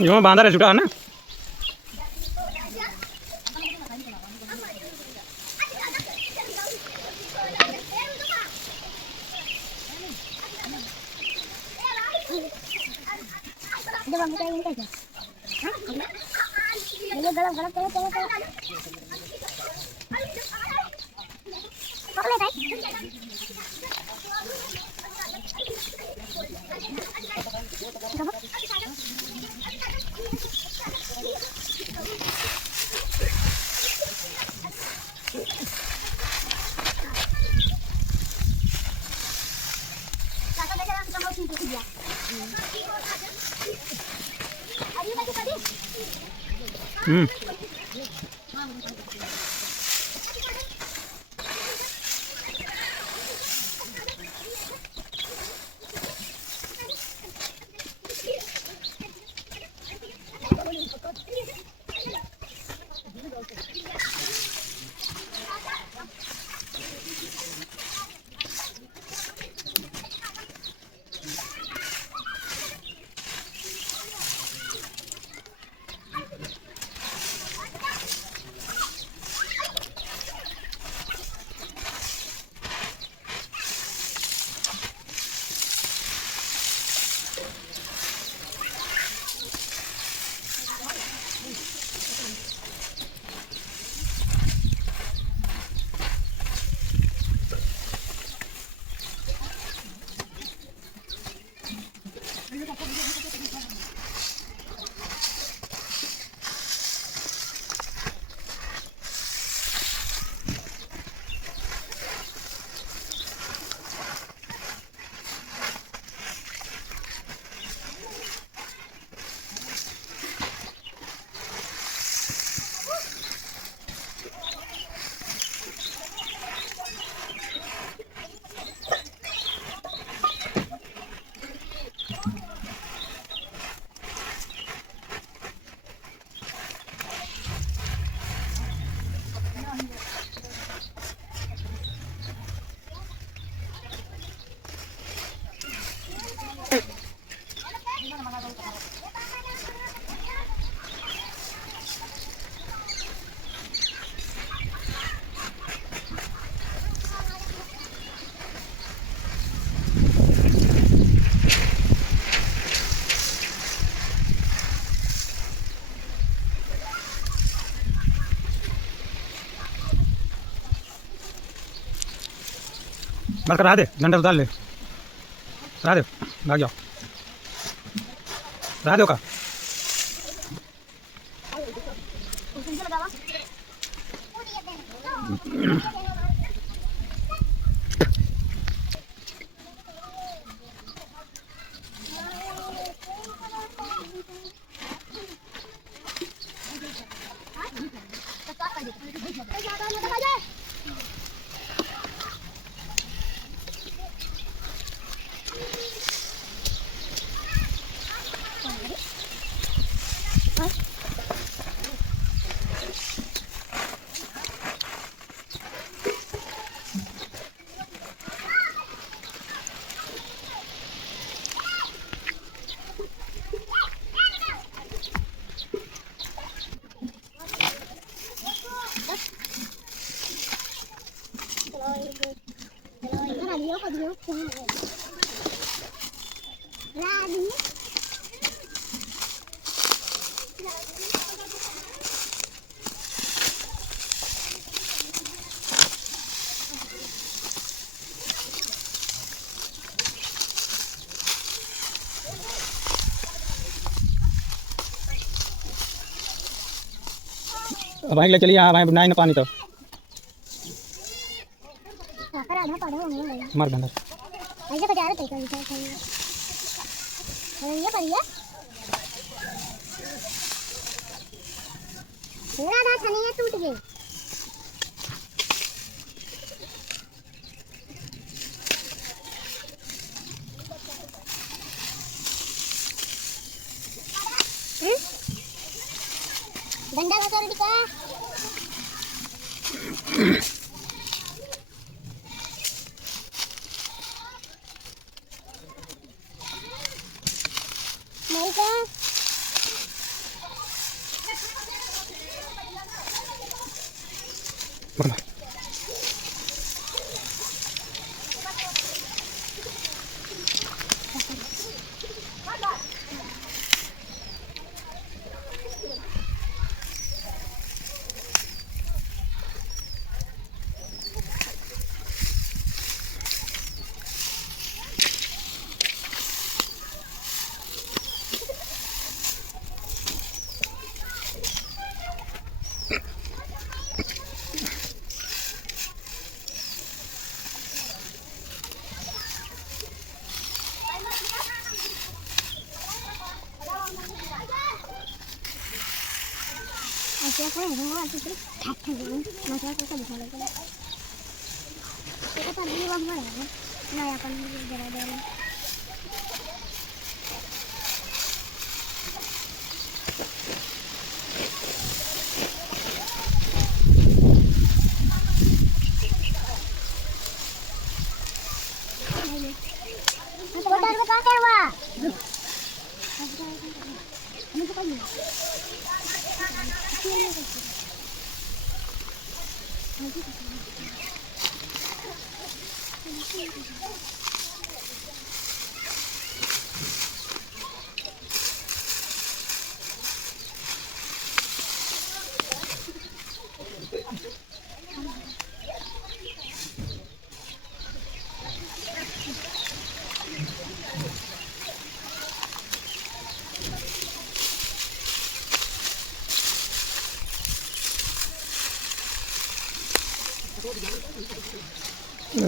यो बांधा रहे छुटा है ना जब हम बताएंगे कैसे हां ये गलम गलम चलो चलो चलो पकड़ ले बस करा दे डंडा उतार ले करा दे भाग जाओ करा दो का भाई ले चलिए हाँ भाई बनाए ना पानी तो मर गंदा ऐसे बजा रहे थे ये बढ़िया पूरा ना छनिया टूट गई डंडा का कर दिखा Ôi, không có cái thạch thạch gì mà sao có cầm thạch này. Cái thạch đi bom rồi. Này còn giờ đây. Nó có keo à. Nó có gì?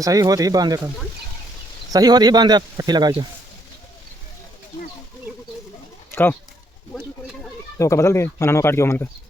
सही होती ही बांध देखा सही होती ही बांध दे पट्टी लगा के कहो तो का बदल दे बनानो काट के मन पे